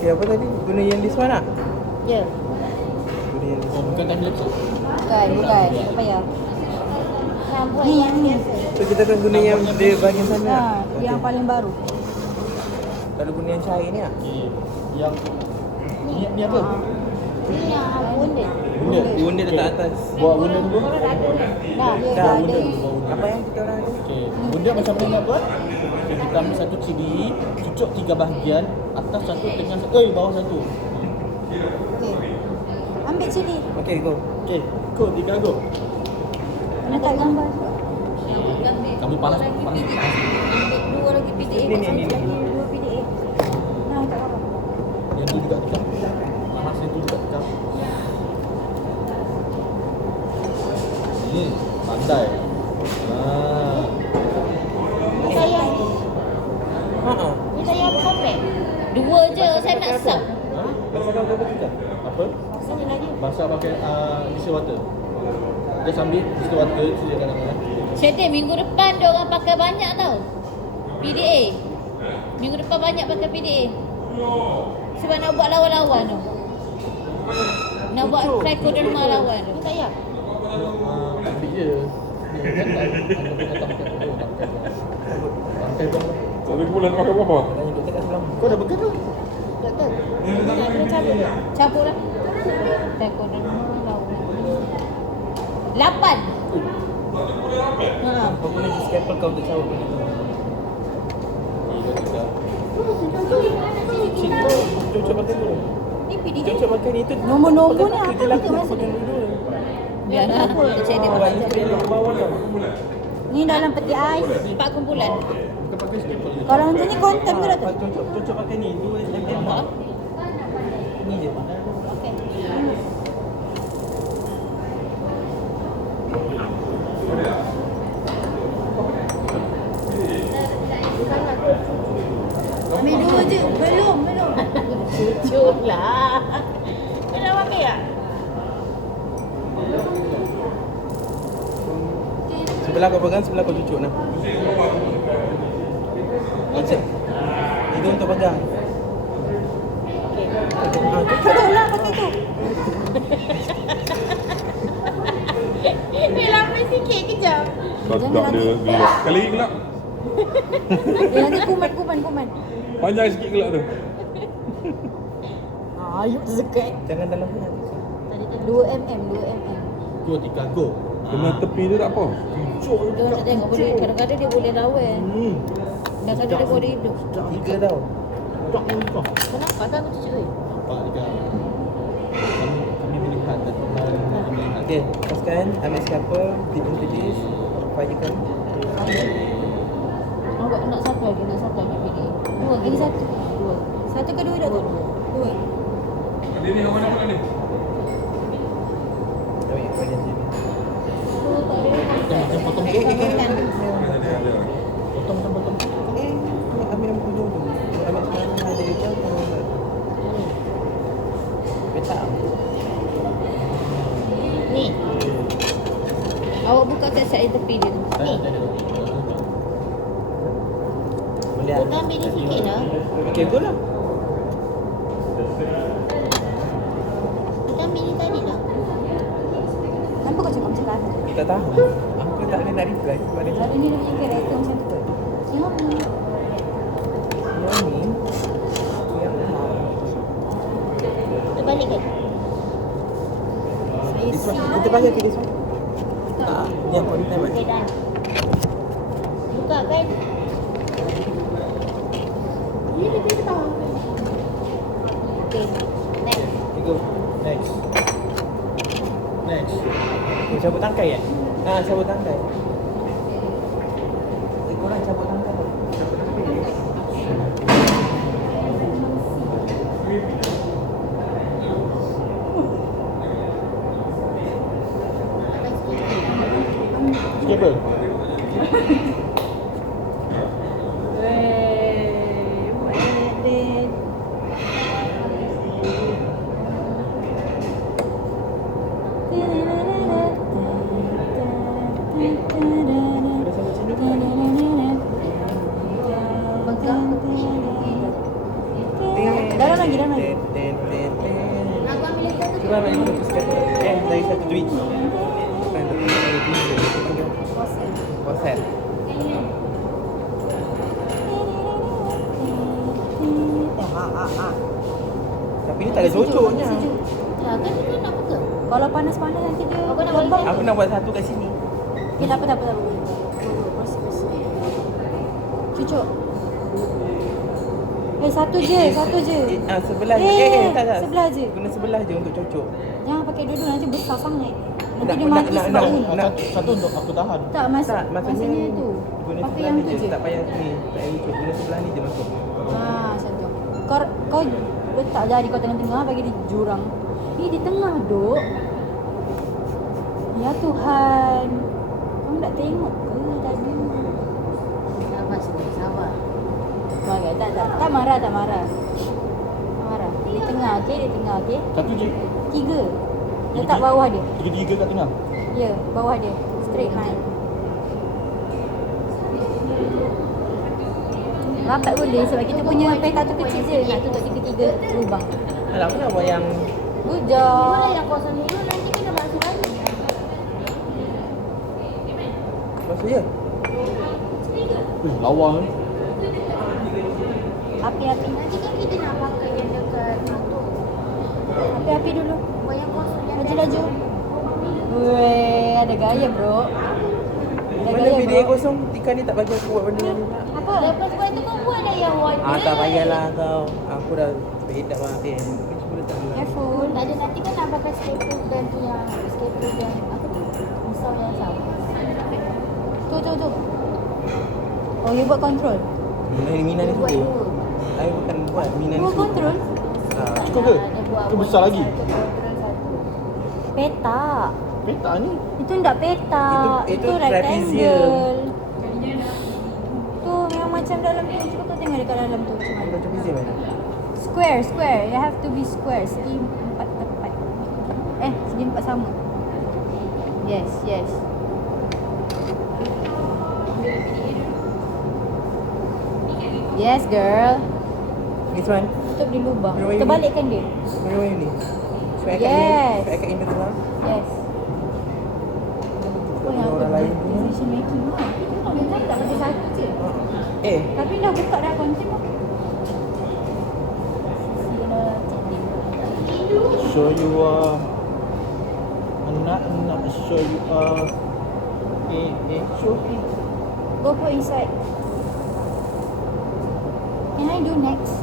Okay, apa tadi? Guna yang this one lah? Ya. Guna yang this Oh, one. bukan time lapse. Bukan. Tak payah. Nampak yang biasa. So kita akan guna yang dia bahagian sana lah? Ha, yang paling baru. Kalau guna yang cair ni lah? Okey. Yang ni apa? Ni yang wounded. Wounded. Dia wounded letak atas. Buat wounded dulu. Dah, Dah, dah ada. wounded. Apa yang kita orang ada? Okey. Wounded macam mana nak buat? Okay, kita ambil satu CD, cucuk 3 bahagian, atas satu, tengah satu, bawah satu. Okey. Ambil CD. Okay, go. Okey, go 3 go. Letak gambar juga. Kami panas. Ambil dua lagi PDA. Ni. Dua PDA. Nah, tak apa. Yang tu juga tekan. Panas yang tu juga tekan. Pandai. Ni saya Haa. Ni saya compact. Dua je saya nak sub. Ha? Masa kau berapa juga? Apa? Sini lagi. Masak pakai distilled water. Just ambil distilled water, sediakan nama. Syedeh minggu depan dia orang pakai banyak tau. PDA. Minggu depan banyak pakai PDA. Sebab nak buat lawan-lawan tu. Nak buat trichoderma lawan tu. Ni saya. Ambil je. Ni kan tak ada tangkai. Tangkai pun. Satu bulan pakai berapa? Tanya doktor kat sebelah. Kau dah bekerja tu? Doktor. Nak kena cabut tak? Cabut lah. Trichoderma lawan. 8. Ha. Kau guna je scalpel kau untuk cabut benda tu. Cik tu, cucuk pakai dulu. Ni PDA. Cucuk pakai ni tu. Nombor-nombor ni apa Dia laku kita masuk? pakai dulu. Biarlah. Saya dia Buat pakai. spray dekat bawah tau. Ni dalam peti ais. 4 kumpulan. Bukan pakai scalpel je. Kalau macam ni konten ke tak? Cucuk pakai ni. 2 mm. Ha? Ni je. Okey. Ambil dua je. Belum. Cucuk lah. Kau nak ambil tak? Sebelah kau pegang, sebelah kau cucuk nah. Macam itu untuk pegang. Betul lah pakai tu. Ni lambat sikit kejap. Tak dia gelap. Kali lagi gelap. Nanti kuman. Panjang sikit gelap tu. Ayuh sekat. Jangan dalam ni. 2 mm. Go 3 go. Kena tepi dia tak apa. Dia orang nak tengok boleh. Kadang-kadang dia boleh lawan. Kadang-kadang dia boleh hidup. 3 tau. Tak ni kau. Kenapa tak aku cucuk ni? Nampak dekat. Kami melihat dan kami melihat. Okay, lepaskan. Ambil scalpel. Dip into this. Fayakan. Awak nak satu lagi PDA. Dua, ini satu. Dua. Satu ke dua dah tu? Dua. Ni awak nak ni. Ambil bahagian sini. Potong. Potong. Ambil yang hujung tu. Ambil sekarang ada hujung. Petak. Ni. Awak buka set-set di tepi dia tu. Ni. Boleh Kau ambil ni sikit lah. Okay, go lah. Kau ambil ni tadi lah. Kenapa kau cakap macam tu? Tak tahu. Aku tak boleh nak reply. Sebab dia Hari ni dia punya karakter macam tu. Yang ni. yang ni. Yang Kita balik kan? this one. Kita pakai ke this one? Yang kau time Okay, dah. Buka kan? Ni lebih tahu. Okay, next. Okay, go. Next. Okay, cabut tangkai kan? Cabut tangkai. Korang cabut tangkai. Scalpel. lagi, dalam lagi. Nak aku ambil lagi satu tu. Cuba ambil satu scalpel. Dari satu tweet. Bukan tapi ada tweet. WhatsApp. Tapi ni tak ada cocoknya. Sejuk. Ya, kan kita nak pegang. Kalau panas-panas nanti dia Aku nak lembab. Aku nak buat satu kat sini. Okay, tak apa. Proses. Cucuk. Satu je. Sebelah je. Tak. Sebelah je. Guna sebelah je untuk cocok. Jangan pakai dua-dua, nanti besar sangat. Nanti Nak- dia nak- mati nak- sebab nak- ni. nak- Satu untuk aku tahan. Tak, Maksudnya maksudnya tu. Guna Pakai sebelah yang ni tu je. je. Tak payah ni. Tak payah cocok. Guna sebelah ni je masuk. Macam tu. Kau letak jari kau tengah-tengah bagi dia jurang. Ni di tengah, Dok. Ya Tuhan. Kau tak tengok ke tadi? Sabar. Okay, tak marah. Tak marah. Di tengah, okey? Di tengah, okey? Satu je. 3. Letak bawah dia. Tiga-tiga kat tengah. Ya, bawah dia. Straight line. Rapat boleh sebab kita punya petak tu kecil je. Nak tutup 3 lubang. Alah, aku nak buat yang Good job. Boleh yang kosong dulu, nanti kena basuh lagi. masuk je. Lawa ni. Api-api. Nanti kan kita nak pakai yang dekat motor. Api-api dulu. Buat yang kosong yang Laju. Weh, ada gaya, bro. Ada Mana gaya, bilik bro. kosong? Tika ni tak bagi aku buat benda ni pula. Apa? Lepas buat tu kau buatlah yang water. Tak payahlah kau. Aku dah beredap lah. Cuba letak dulu. Careful. Tak ada, nanti kan nak pakai staple gun tu yang staple gun apa tu? Misal yang sama. Tu. Oh, you buat control. Mina ni Buat suruh. dua. Saya bukan buat Mina ni Buat suruh. control? Cukup ke? Dia buat Ke besar lagi? satu. Peta. Peta ni. Itu enggak peta. Itu rectangle. trapezium. Tu yang macam dalam tu. Cuba kau tengok dekat dalam tu macam mana. Macam busy mana? Square. You have to be square. Segi 4 tepat. Segi 4 sama. Yes. Yes, girl. This one. Tutup di lubang. Berapa ini? Terbalikkan dia. Mana ni? Supaya Yes. kat ini keluar. Yes. Oh, yang Orang lain punya. decision making lah. Kita tak pakai satu je. Tapi dah buka dah konten lah. Show you anak show you show you. Go put inside. Can I do next?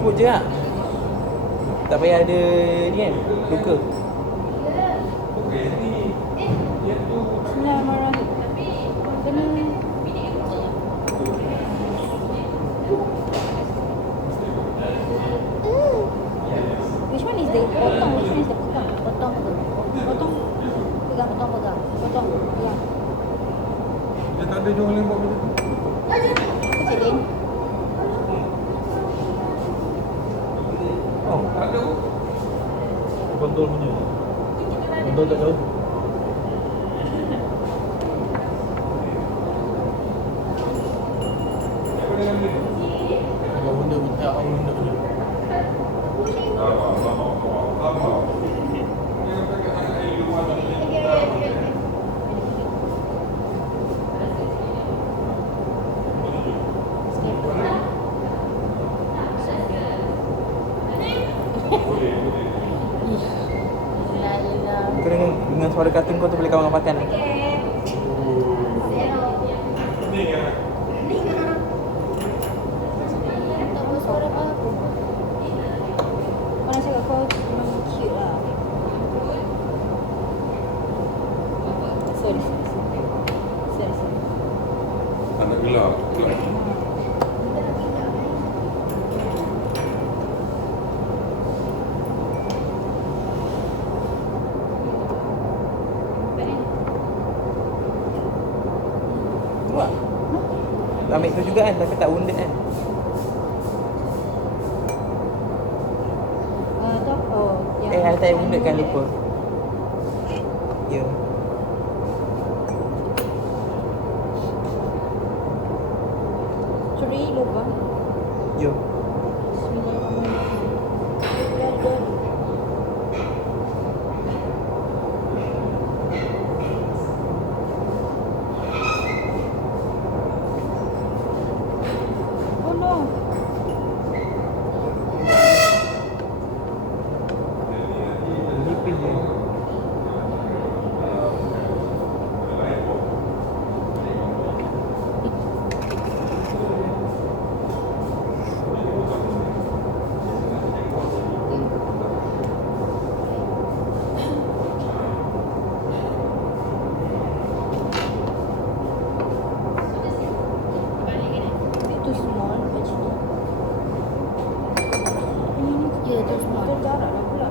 Put je lah. Tak payah ada ni kan, luka. Bismillahirrahmanirrahim. Kena. Which one is the potong? Which one is the potong? Potong tu. Potong. Pegang. Potong. Ya. Dia tak ada jual lembab macam tu. Kecil Din. Oh, tak ada. Kontol punya. Kontol tak jauh. Awak benda punya. Kau dengan suara kartun kau tu boleh kawan pakan. Tak buat suara apa-apa. Kau nak cakap kau memang cute lah. Sorry. Tak nak gelap. Buat. Ambil tu juga kan, tapi tak wounded kan. Tu oh. Ada tak wounded kan, lupa. Ya. Curi lubang. Yo. Oh no. Nipis je. Itu small macam ni. Ini Ya, tu semua. tu jarak dah pula.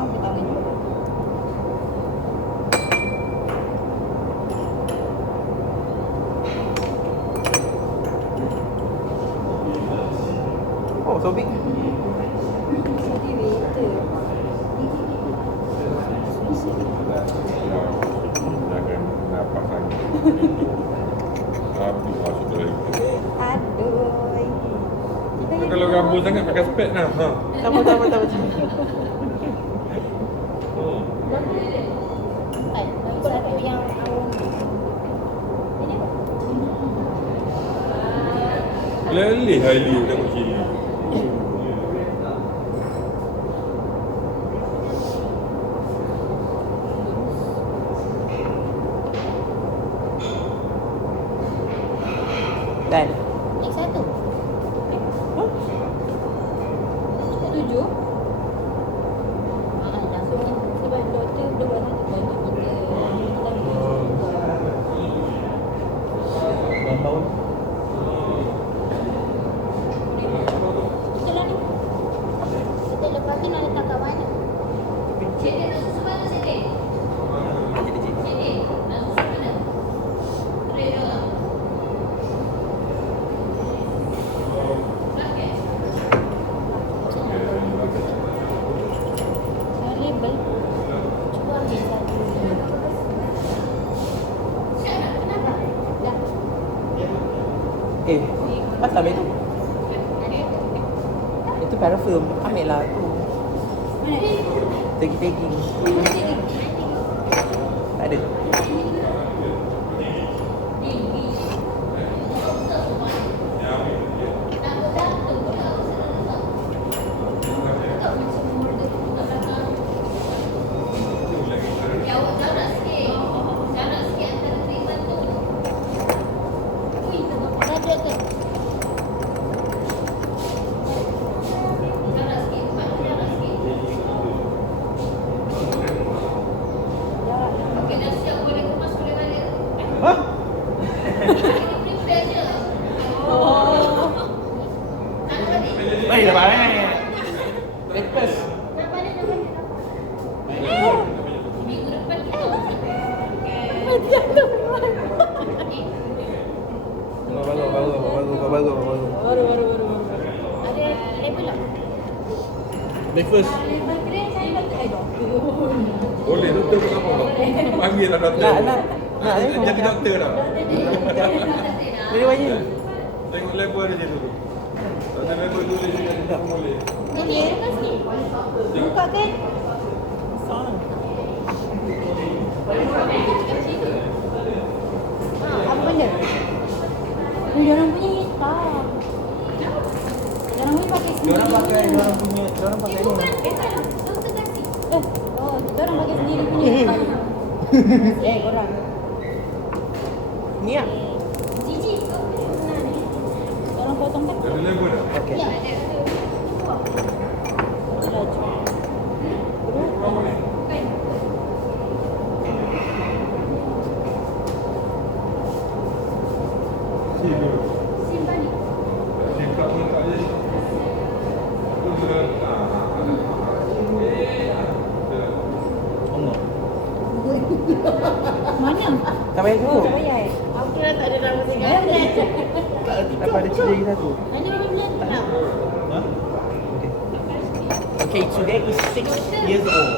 Ambil tangan ni. Oh, so big. Jadi waiter. Jangan napas lagi. Api masuk lagi. Aduh. So, kalau gabung sangat pakai spek lah. Ha. Tambah. Satu yang Lelih Hailey tengok sini. Dan. yang satu. Tujuh. Dah. Sebab doktor dia buat satu bagi kita. Kita Gambar. Itulah ni. Kita lepas ni nak letak kat mana? Sini, nak susu mana sini? Sini, nak susu mana? Trader. Okay. Saya label. Cuba ambil satu. Syarah, kenapa? Dah. Apa ambil tu? Itu parfum. Ambil lah tu. Tagging. Tak ada. Hah? Baik dah baik. Breakfast. Minggu depan kita Bagus. Baru. ada label tak? Breakfast. Label green saya doktor. Doktor. Boleh doktor pun apa kau? Panggil lah doktor. Nak. Jadi doktor dah. Boleh bagi. Tengok label dia dulu. Ada label tulis dia tak boleh. Jadi lepas ni. Buka kan? Apa benda? Diorang punya hitam. Diorang punya pakai sendiri. Diorang pakai ni. Doktor kasih. Oh, diorang pakai sendiri punya hitam. Korang. Ni ah. Cici. Diorang potong kan? Ada label dah. Okey. Ya, ada. Laju. Sini. Simpan ni. Sikap pun tak ada. Tu sudah. Mana? Tak payah Oh, cukup. tak payah. Aku dah tak ada nama sekali. Apa ada cili lagi satu? Mana dia bilang tak? Ha? Okay. Okay, today is 6 years old.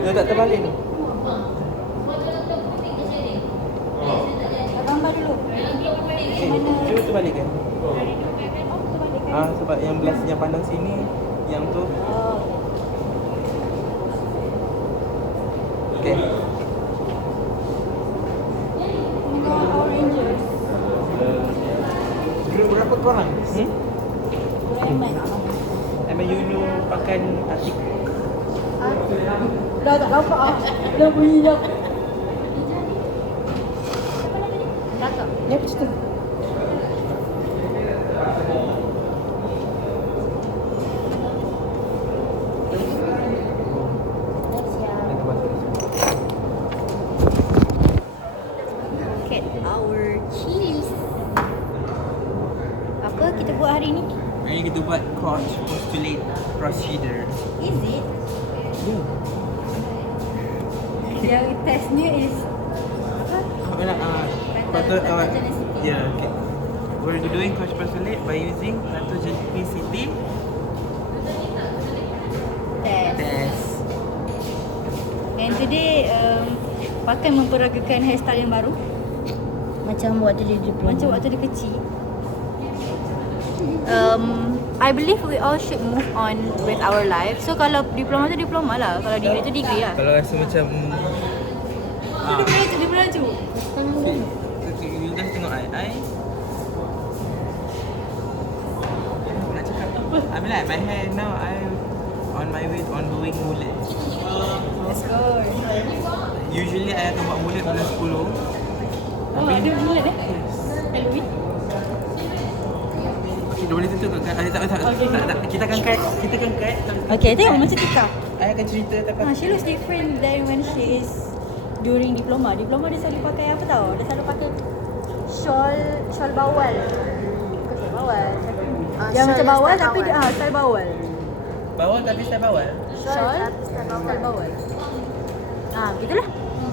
Dia tak terbalik tu. Gambar dulu. Okay, cuba terbalikkan. Sebab yang belas yang pandang sini, yang tu. Okay. Tengok oranges. Group berapa korang? Lemon. Emang you know pakai atik. Dah tak nampak ah. Dah bunyi dah. Kakak. Lep situ. Look at our cheese. Apa kita buat hari ni? Hari ni kita buat cross postulate procedure. Is it? Yang testnya is apa? Pathogenicity. Yeah, okay. We're doing cross postulate by using pathogenicity Test. test. And today pakai memperagakan hairstyle yang baru. Macam waktu dia diploma. Macam waktu dia kecil. I believe we all should move on with our life. So kalau diploma tu diploma lah. Kalau degree tu degree lah. Kalau rasa macam Dia berlaju. you guys tengok I nak cakap I mean like my hair now I on my way on doing mulut. Let's go. Usually I akan buat mulut bulan 10. Oh, ada bulan Halloween. Kita boleh tutup ke? Tak. Kita akan cut. Okay, tengok macam tukar. I akan cerita tapi She looks different than when she is during diploma. Diploma dia selalu pakai apa tau? Dia selalu pakai shawl bawal. Bukan shawl bawal. Dia macam bawal tapi dia style bawal. bawah tapi style bawal. Shawl bawal. Begitulah.